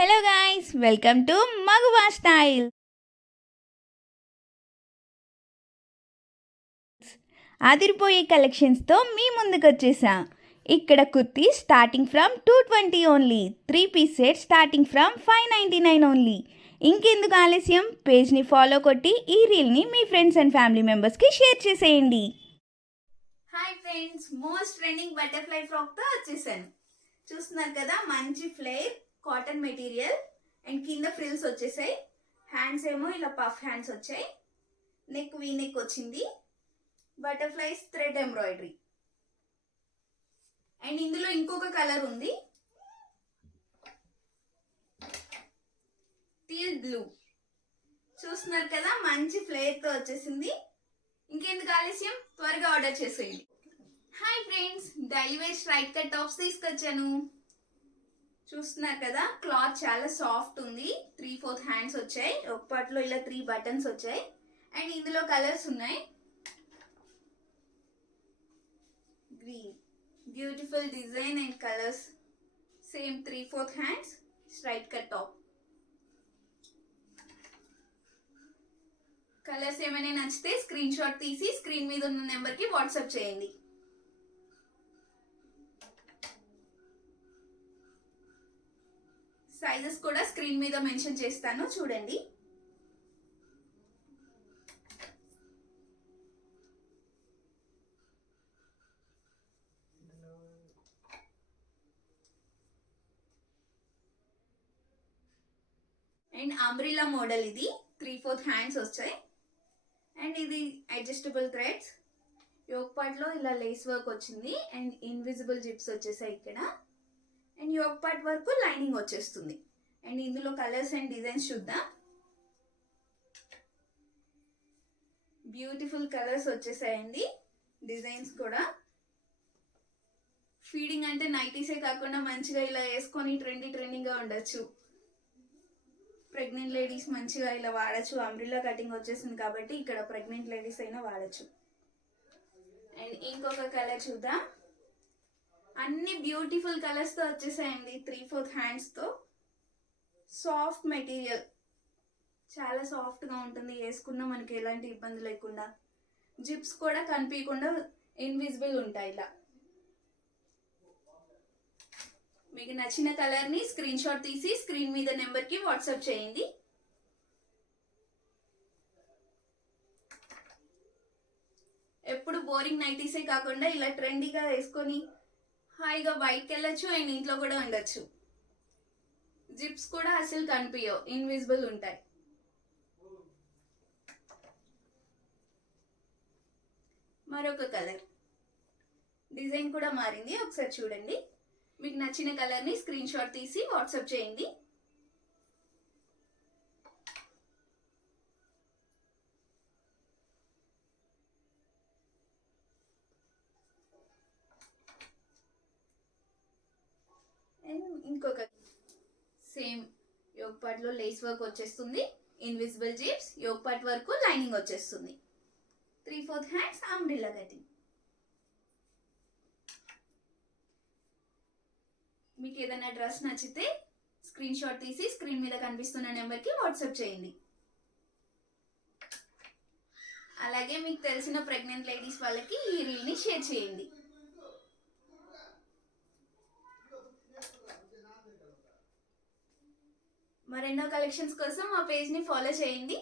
Hello guys, welcome to Maguva style. అదిరిపోయే కలెక్షన్స్తో మీ ముందుకు వచ్చేసా. ఇక్కడ kurti starting from 220 only, 3-piece set starting from 599 only. ఇంకెందుకు ఆలస్యం, పేజ్ని ఫాలో కొట్టి ఈ రీల్ని మీ ఫ్రెండ్స్ అండ్ ఫ్యామిలీ మెంబర్స్కి షేర్ చేసేయండి. Hi friends, most trending butterfly ఫ్రాక్తో వచ్చేసాను. చూస్తున్నారు కదా, మంచి ఫ్లేర్ కాటన్ మెటీరియల్ అండ్ కింద ఫ్రిల్స్ వచ్చేసాయి. హ్యాండ్స్ ఏమో ఇలా పఫ్ హ్యాండ్స్ వచ్చాయి. నెక్ వీ నెక్ వచ్చింది. Butterflies thread embroidery. అండ్ ఇందులో ఇంకొక కలర్ ఉంది, టీల్ బ్లూ. చూస్తున్నారు కదా, మంచి ఫ్లేర్ తో వచ్చేసింది. ఇంకెందుకు ఆలస్యం, త్వరగా ఆర్డర్ చేసేయండి. Hi friends, daily wear straight cut tops తీసుకొచ్చాను. చూస్తున్నారు కదా, క్లాత్ చాలా సాఫ్ట్ ఉంది. 3/4 హ్యాండ్స్ వచ్చాయి. ఒక పార్ట్లో ఇలా 3 బటన్స్ వచ్చాయి. అండ్ ఇందులో కలర్స్ ఉన్నాయి. Green, beautiful design and colours. Same 3/4 hands, straight cut top. Colours ఏమైనా నచ్చితే స్క్రీన్ షాట్ తీసి స్క్రీన్ మీద ఉన్న నెంబర్కి వాట్సాప్ చేయండి. సైజెస్ కూడా స్క్రీన్ మీద మెన్షన్ చేస్తాను, చూడండి. అండ్ అంబ్రిల్లా మోడల్ ఇది. 3/4 హ్యాండ్స్ వచ్చాయి. అండ్ ఇది అడ్జస్టబుల్ థ్రెడ్స్. యోక్ పార్ట్ లో ఇలా లేస్ వర్క్ వచ్చింది అండ్ ఇన్విజిబుల్ జిప్స్ వచ్చేసాయి ఇక్కడ. అండ్ యోక్ పార్ట్ వరకు లైనింగ్ వచ్చేస్తుంది. అండ్ ఇందులో కలర్స్ అండ్ డిజైన్స్ చూద్దాం. బ్యూటిఫుల్ కలర్స్ వచ్చేసాయండి, డిజైన్స్ కూడా. ఫీడింగ్ అంటే నైటీసే కాకుండా మంచిగా ఇలా వేసుకొని ట్రెండింగ్గా ఉండొచ్చు. ప్రెగ్నెంట్ లేడీస్ మంచిగా ఇలా వాడచ్చు. అంబ్రిల్లా కటింగ్ వచ్చేసింది కాబట్టి ఇక్కడ ప్రెగ్నెంట్ లేడీస్ అయినా వాడచ్చు. అండ్ ఇంకొక కలర్ చూద్దాం. అన్ని బ్యూటిఫుల్ కలర్స్ తో వచ్చేసాయండి. 3/4 హ్యాండ్స్ తో. సాఫ్ట్ మెటీరియల్, చాలా సాఫ్ట్ గా ఉంటుంది. వేసుకున్నా మనకి ఎలాంటి ఇబ్బంది లేకుండా. జిప్స్ కూడా కనిపించకుండా ఇన్విజిబుల్ ఉంటాయి ఇలా. మీకు నచ్చిన కలర్ ని స్క్రీన్ షాట్ తీసి స్క్రీన్ మీద నెంబర్ కి వాట్సాప్ చేయండి. ఎప్పుడు బోరింగ్ నైటీసే కాకుండా ఇలా ట్రెండీగా వేసుకొని హాయిగా బయటకు వెళ్ళొచ్చు అండ్ ఇంట్లో కూడా ఉండొచ్చు. జిప్స్ కూడా అసలు కనిపించవు, ఇన్విజిబుల్ ఉంటాయి. మరొక కలర్, డిజైన్ కూడా మారింది, ఒకసారి చూడండి. మీకు నచ్చిన కలర్ ని స్క్రీన్ షాట్ తీసి వాట్సాప్ చేయండి. ఇంకొక సేమ్ యోక్ పార్ట్ లో లేస్ వర్క్ వచ్చేస్తుంది. ఇన్విజిబుల్ జిప్స్, యోక్ పార్ట్ వరకు లైనింగ్ వచ్చేస్తుంది. 3/4 హ్యాండ్స్, అంబ్రిల్లా కటింగ్. మీకు ఏదైనా డ్రెస్ నచ్చితే స్క్రీన్ షాట్ తీసి స్క్రీన్ మీద కనిపిస్తున్న నెంబర్కి వాట్సాప్ చేయండి. అలాగే మీకు తెలిసిన ప్రెగ్నెంట్ లేడీస్ వాళ్ళకి ఈ రీల్ని షేర్ చేయండి. మరెన్నో కలెక్షన్స్ కోసం మా పేజ్ని ఫాలో చేయండి.